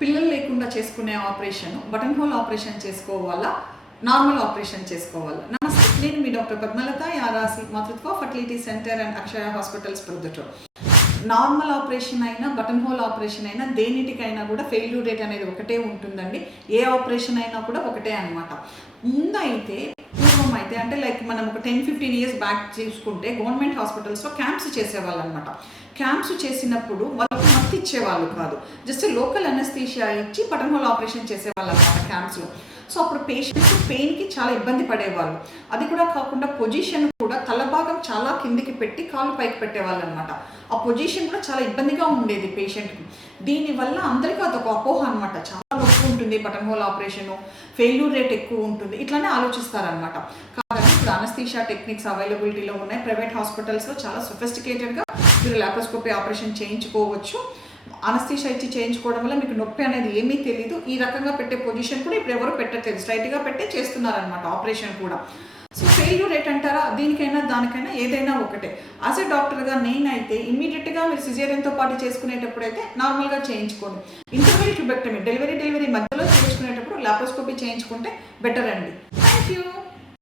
పిల్లలు లేకుండా చేసుకునే ఆపరేషన్ బటన్ హోల్ ఆపరేషన్ చేసుకోవాలా, నార్మల్ ఆపరేషన్ చేసుకోవాలా? నమస్తే, నేను మీ డాక్టర్ పద్మలత, యారాసి మాతృత్వ fertility centre and Akshaya hospitals Proddatur. Normal operation అయినా బటన్ హోల్ ఆపరేషన్ అయినా దేనిటికైనా కూడా ఫెయిల్యూర్ రేట్ అనేది ఒకటే ఉంటుందండి. ఏ ఆపరేషన్ అయినా కూడా ఒకటే అనమాట. ముందైతే పూర్వం అయితే అంటే లైక్ మనం ఒక 10-15 years బ్యాక్ చూసుకుంటే గవర్నమెంట్ హాస్పిటల్స్లో క్యాంప్స్ చేసేవాళ్ళు అనమాట. క్యాంప్స్ చేసినప్పుడు వాళ్ళకి మత్తు ఇచ్చేవాళ్ళు కాదు, జస్ట్ లోకల్ అనస్థీషియా ఇచ్చి బటన్ హోల్ ఆపరేషన్ చేసేవాళ్ళు అనమాట క్యాంప్స్లో. సో అప్పుడు పేషెంట్స్ పెయిన్కి చాలా ఇబ్బంది పడేవాళ్ళు. అది కూడా కాకుండా పొజిషన్ కూడా తల భాగం చాలా కిందికి పెట్టి కాళ్ళు పైకి పెట్టేవాళ్ళు అనమాట. ఆ పొజిషన్ కూడా చాలా ఇబ్బందిగా ఉండేది పేషెంట్కి. దీనివల్ల అందరికీ అదొక అపోహ అనమాట, చాలా నొప్పి ఉంటుంది button whole operation, failure rate ఎక్కువ ఉంటుంది, ఇట్లానే ఆలోచిస్తారనమాట. కానీ ఇప్పుడు అనస్థీషియా టెక్నిక్స్ అవైలబిలిటీలో ఉన్నాయి. ప్రైవేట్ హాస్పిటల్స్లో చాలా సొఫిస్టికేటెడ్గా మీరు లాప్రోస్కోపీ ఆపరేషన్ చేయించుకోవచ్చు. అనస్థీషియా ఇచ్చి చేయించుకోవడం వల్ల మీకు నొప్పి అనేది ఏమీ తెలియదు. ఈ రకంగా పెట్టే పొజిషన్ కూడా ఇప్పుడు ఎవరు పెట్టట్లేదు, స్ట్రైట్గా పెట్టే చేస్తున్నారనమాట ఆపరేషన్ కూడా. సో ఫెయిల్యూర్ రేట్ అంటారా, దీనికైనా దానికైనా ఏదైనా ఒకటే. యాజ్ ఎ డాక్టర్గా నేనైతే ఇమ్మీడియట్గా మీరు సిజేరియన్తో పాటు చేసుకునేటప్పుడు అయితే నార్మల్గా చేయించుకోండి. ఇంటర్వెల్ ట్యూబెక్టమీ డెలివరీ మధ్యలో చేయించుకునేటప్పుడు లాప్రోస్కోపీ చేయించుకుంటే బెటర్ అండి. Thank you.